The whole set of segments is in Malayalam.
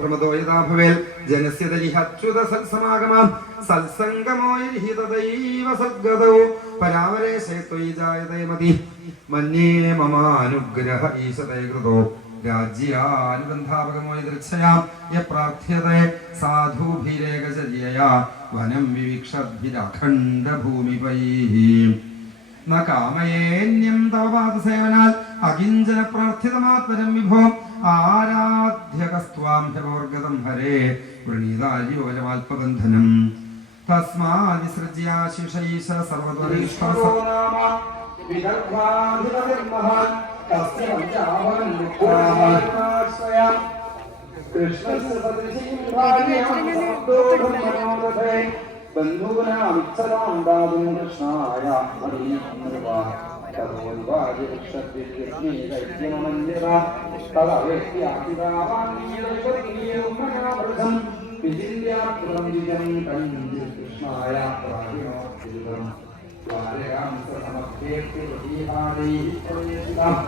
ഭ്രമതോ യഥാ ഭവേൽ? വനം വിവിക്ഷദ്ഭിരഖണ്ഡഭൂമിപൈ ന കാമയേന്യം തവ പാദസേവനാൽ അകിഞ്ചന പ്രാർത്ഥിതമാത്മരം വിഭോ ആരാധ്യകസ്ത്വാം ഹരോർഗതം ഹരേ വൃണീതാര്യോലമാത്മബന്ധനം തസ്മാദിസൃജ്യാശിഷൈശ सर्वोर्वाजिक्षद्विज्ञेनैत्यममन्यवस्तदवेत्यापिदावान्यदशदीयमहावृधम् विजिल्याकृतं विजं कञ्जुकृष्णाया प्राणिनोद्युतम् द्वारयां प्रथमभ्येत्य प्रतिहारैः प्रवेशितम्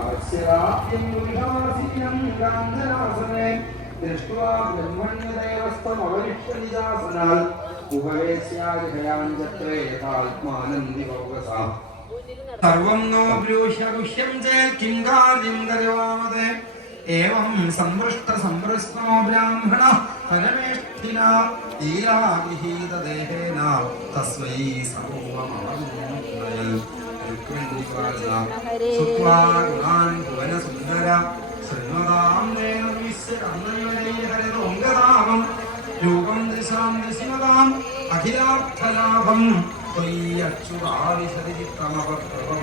अवस्यवाप्यं विहासीनं गान्धरासने दृष्ट्वा ब्रह्मण्यदैवस्तमवलिष्य निजासनात् उभये स्यादिभयाञ्जत्रे यथात्मानन्दिभोगसाम् സർവം നോ ബ്രൂഹ്യഗുഹ്യം ചേത് കിം കാര്യം കരവാമതേ. ഏവം സംവൃഷ്ട സംവൃഷ്ടോ ബ്രാഹ്മണ പരമേഷ്ഠിന ഈലാവിഹീതദേഹേന തസ്മൈ സർവമവരുന്നയൽ ഗുണാൻ ഭുവനസുന്ദര. ശൃണ്വതാം രൂപം ദിശാം ദിശിമതാം അഖിലാർത്ഥലാഭം. ത്വയ്യച്യുതാവിശരിചിത്തമപക്രമം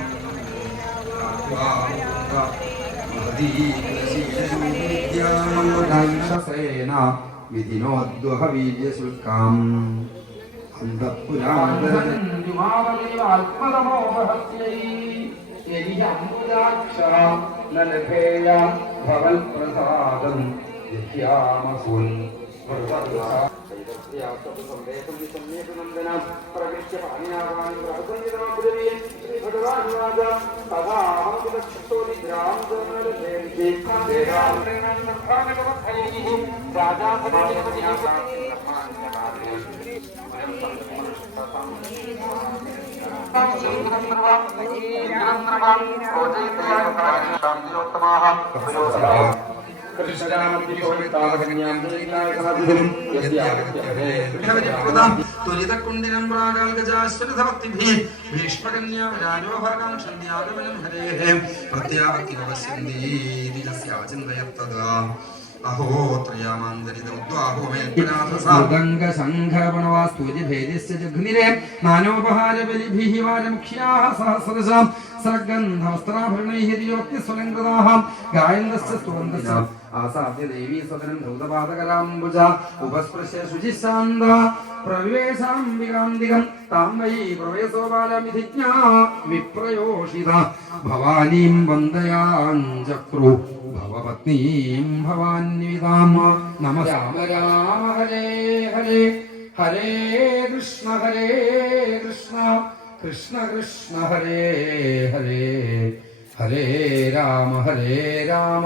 ീർഘസേന വിധിനോദ്വഹ വീര്യശുൽക്കാം ഭവൽപ്രസാദം प्रवेश्य पाणिनागान् प्रपञ्चनापृथिवीम् श्रीभगवान् राजा तदा अहङ्कृतक्षुत्तोनिद्रां जन्मलभेन्ति राजा शान्तिरोत्तमाः ത്വരിതകുണ്ടിനം പ്രാഗാൽഗജാശ്വരധമത്തിഭിः ഭീഷ്മകന്യാവരാരോഹരാക്ഷന്ദ്യാഗമനം ഹരേः പ്രത്യാവർത്തിനവസ്യന്തീതി യസ്യാചിന്തയത്തതാ ുജഭേദിശ്ചുഗ്നിരെ നാനോപഹാരബലിഭിः ആസാദ്യ ദേവീ സദനം ധൗതപാദകരാംബുജ ഉപസ്പൃശ്യ ശുചിശാന്ത പ്രവേശാംബികാന്തികം താം വൈ പ്രവേശോപാലമിധിജ്ഞാ വിപ്രയോഷിത. ഭവാനീം വന്ദയാഞ്ചക്രു ഭവപത്നീം ഭവാന്വിതാം. നമ രാമ രാമ ഹരേ ഹരേ ഹരേ കൃഷ്ണ ഹരേ കൃഷ്ണ കൃഷ്ണ കൃഷ്ണ ഹരേ ഹരേ ഹരേ രാമ ഹരേ രാമ.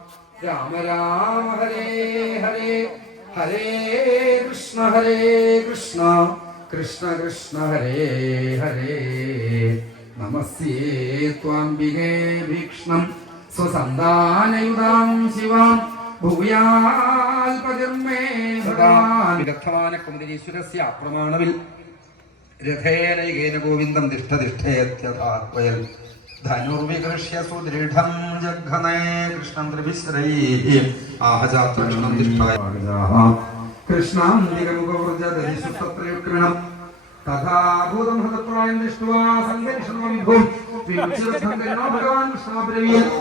രാമ രാമ ഹരേ ഹരേ ഹരേ കൃഷ്ണ ഹരേ കൃഷ്ണ കൃഷ്ണ കൃഷ്ണ ഹരേ ഹരേ. നമസ്യേ ത്വാംബികേ ഭീക്ഷ്ണം സ്വസന്താനയുതാം ശിവാം. വിദഗ്ധമാന കുമുദീശ്വരസ്യ അപ്രമാണവിൽ രഥേനൈകേന ഗോവിന്ദം ധനുർവികൃഷ്യ धनुर्विकृष्य सुदृढं जघ्ने कृष्णं त्रिभिस्रैः आहजात्रक्षणं तिष्ठाय कृष्णां दिगमुखवृजदधिसुसत्रयुक्रणं तथा भूतं हृतप्रायं दृष्ट्वा सङ्गेक्षणं भूम्। भगवान् स्थापयेत्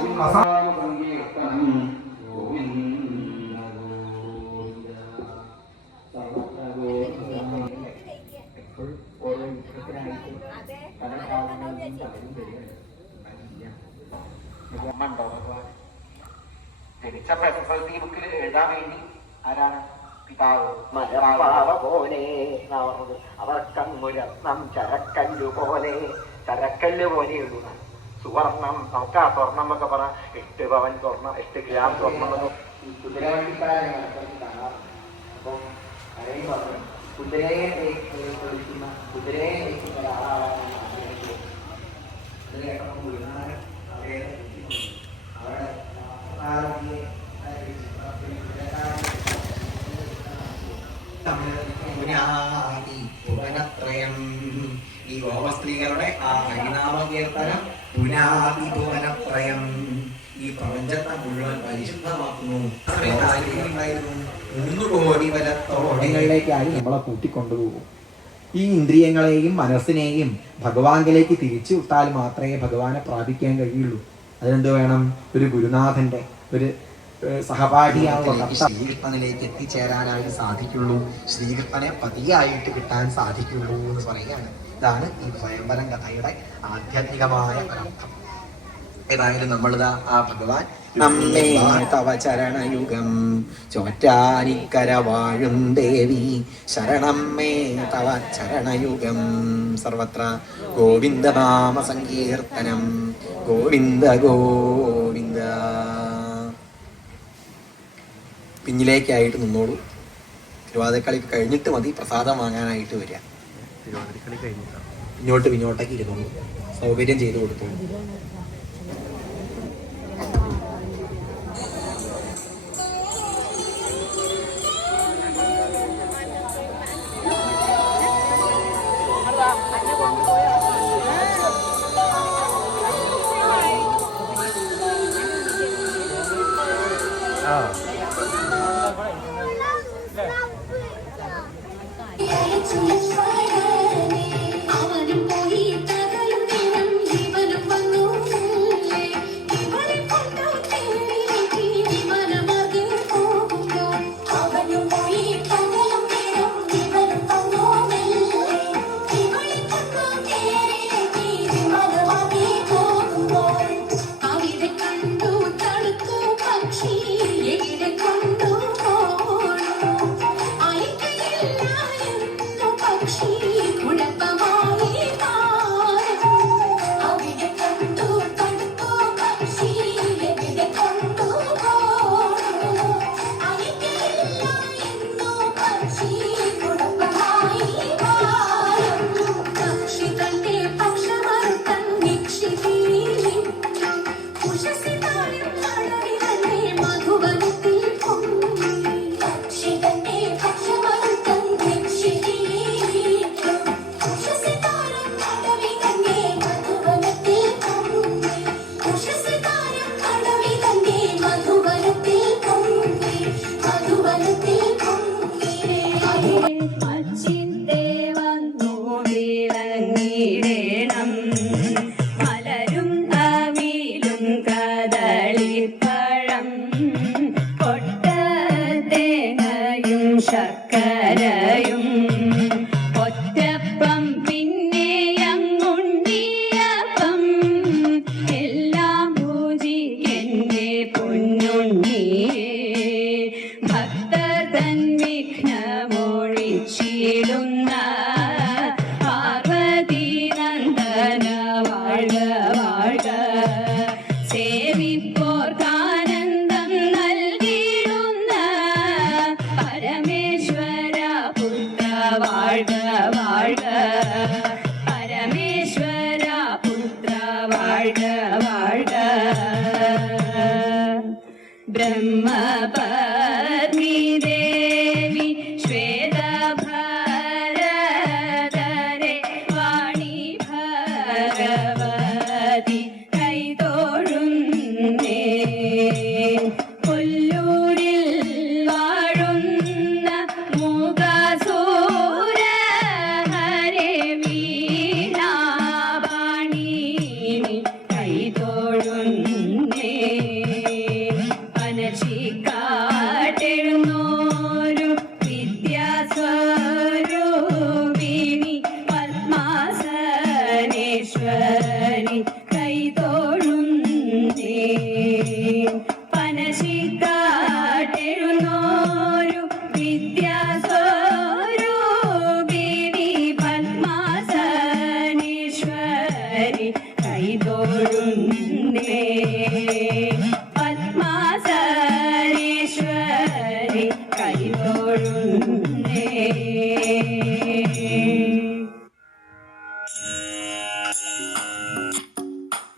സി ബുക്കിൽ എഴുതാൻ വേണ്ടി ആരാണ്? പിതാവ്. മലർപ്പാവ പോലെ അവർക്കങ്ങുരത്നം ചരക്കല്ല് പോലെ. ചരക്കല്ല് പോലെ എഴുതുന്ന സുവർണം നമുക്ക് ആ സ്വർണം എന്നൊക്കെ പറ. എട്ട് പവൻ സ്വർണം എട്ട് ഗ്രാം സ്വർണം കുതിരവണ്ടിക്കാരെ അപ്പം ആരെയും പറഞ്ഞു കുതിരയെ വിളിക്കുന്ന കുതിരയെ വിളിക്കുന്ന ഒരാളാണ് ആഗ്രഹിക്കുന്നത് അത് കേട്ടപ്പോൾ ഗുരുനാഥൻ അവരെ ഹരിനാമ കീർത്തനം പുനാതി ഭുവനത്രയം ഈ പ്രപഞ്ചത്തെ മുഴുവൻ പരിശുദ്ധമാക്കുന്നു. മൂന്ന് കോടി വലത്തോടെകളിലേക്കായി നമ്മളെ കൂട്ടിക്കൊണ്ടുപോകും. ഈ ഇന്ദ്രിയങ്ങളെയും മനസ്സിനെയും ഭഗവാനിലേക്ക് തിരിച്ചു വിട്ടാൽ മാത്രമേ ഭഗവാനെ പ്രാപിക്കാൻ കഴിയുള്ളൂ. അതിനെന്ത് വേണം? ഒരു ഗുരുനാഥന്റെ ഒരു ഏഹ്, സഹപാഠിയാവുള്ള ശ്രീകൃഷ്ണനിലേക്ക് എത്തിച്ചേരാനായിട്ട് സാധിക്കുള്ളൂ. ശ്രീകൃഷ്ണനെ പതിയായിട്ട് കിട്ടാൻ സാധിക്കുള്ളൂ എന്ന് പറയുകയാണ്. ഇതാണ് ഈ സ്വയംവരം കഥയുടെ ആധ്യാത്മികമായ അർത്ഥം. ഏതായാലും നമ്മളിതാ ആ ഭഗവാൻ നമ്മേ തവ ചരണയുഗം ചോറ്റാനിക്കര വാഴും ദേവി ശരണമ്മേ തവ ചരണയുഗം. സർവത്ര ഗോവിന്ദനാമ സങ്കീർത്തനം ഗോവിന്ദ ഗോവിന്ദ. പിന്നിലേക്കായിട്ട് നിന്നോളൂ. തിരുവാതിരക്കളി കഴിഞ്ഞിട്ട് മതി പ്രസാദം വാങ്ങാനായിട്ട് വരിക. ഇങ്ങോട്ട് പിന്നോട്ടേക്ക് ഇരുന്നു സൗകര്യം ചെയ്തു കൊടുത്തോളൂ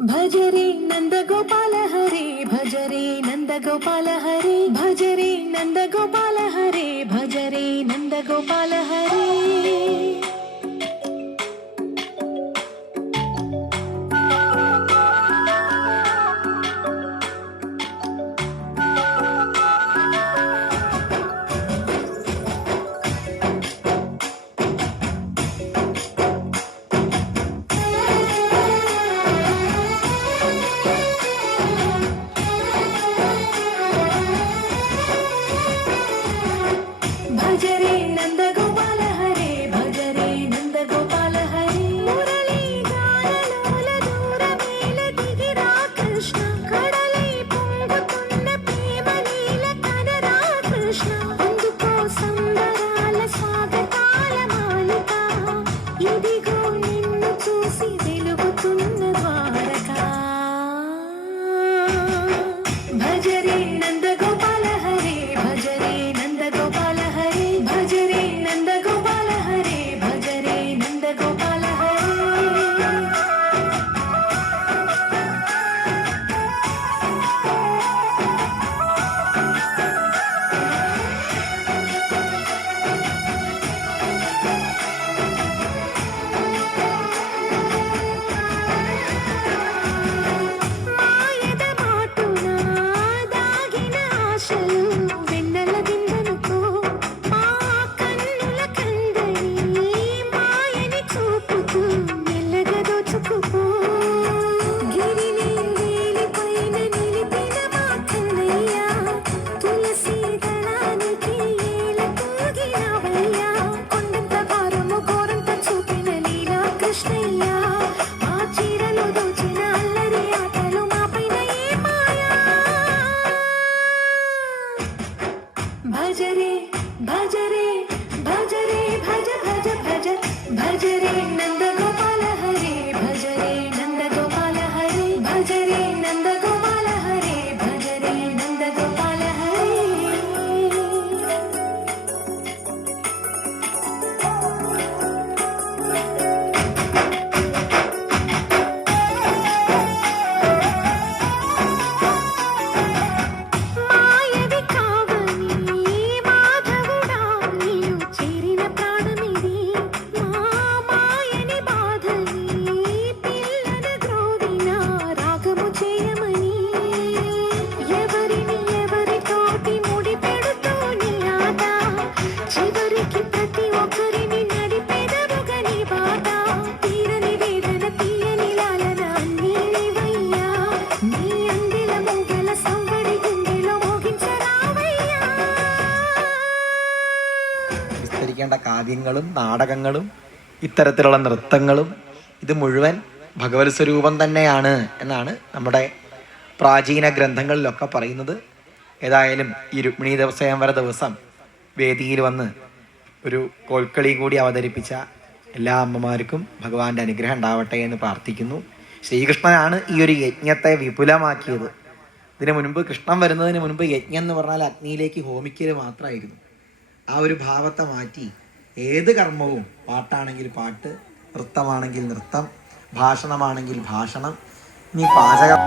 भज रे नंद गोपाल हरे भज रे नंद गोपाल हरे भज रे नंद गोपाल हरे भज रे नंद गोपाल हरे। കാവ്യങ്ങളും നാടകങ്ങളും ഇത്തരത്തിലുള്ള നൃത്തങ്ങളും ഇത് മുഴുവൻ ഭഗവത് സ്വരൂപം തന്നെയാണ് എന്നാണ് നമ്മുടെ പ്രാചീന ഗ്രന്ഥങ്ങളിലൊക്കെ പറയുന്നത്. ഏതായാലും ഈ രുക്മിണി ദിവസയംവര ദിവസം വേദിയിൽ വന്ന് ഒരു കോൽക്കളി കൂടി അവതരിപ്പിച്ച എല്ലാ അമ്മമാർക്കും ഭഗവാന്റെ അനുഗ്രഹം ഉണ്ടാവട്ടെ എന്ന് പ്രാർത്ഥിക്കുന്നു. ശ്രീകൃഷ്ണനാണ് ഈ ഒരു യജ്ഞത്തെ വിപുലമാക്കിയത്. ഇതിനു മുൻപ് കൃഷ്ണൻ വരുന്നതിന് മുൻപ് യജ്ഞം എന്ന് പറഞ്ഞാൽ അഗ്നിയിലേക്ക് ഹോമിക്കൽ മാത്രമായിരുന്നു. ആ ഒരു ഭാവത്തെ മാറ്റി ഏത് കർമ്മവും പാട്ടാണെങ്കിൽ പാട്ട് നൃത്തമാണെങ്കിൽ നൃത്തം ഭാഷണമാണെങ്കിൽ ഭാഷണം. നീ പാചകം.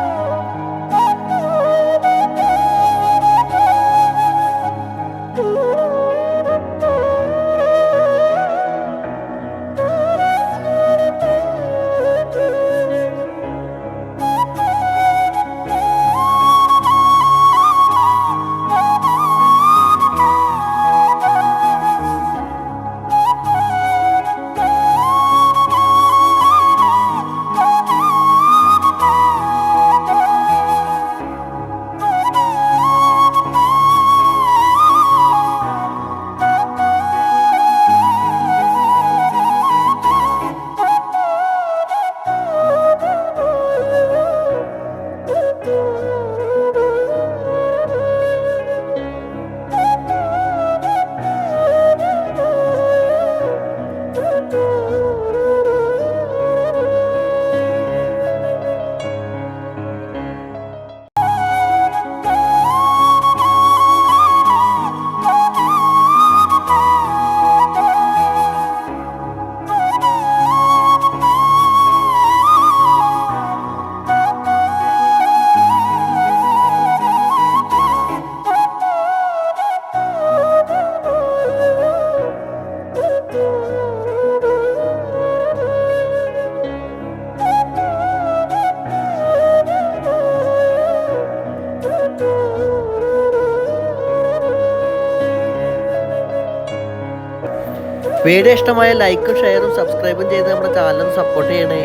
വീഡിയോ ഇഷ്ടമായ ലൈക്കും ഷെയറും സബ്സ്ക്രൈബും ചെയ്ത് നമ്മുടെ ചാനൽ സപ്പോർട്ട് ചെയ്യണേ.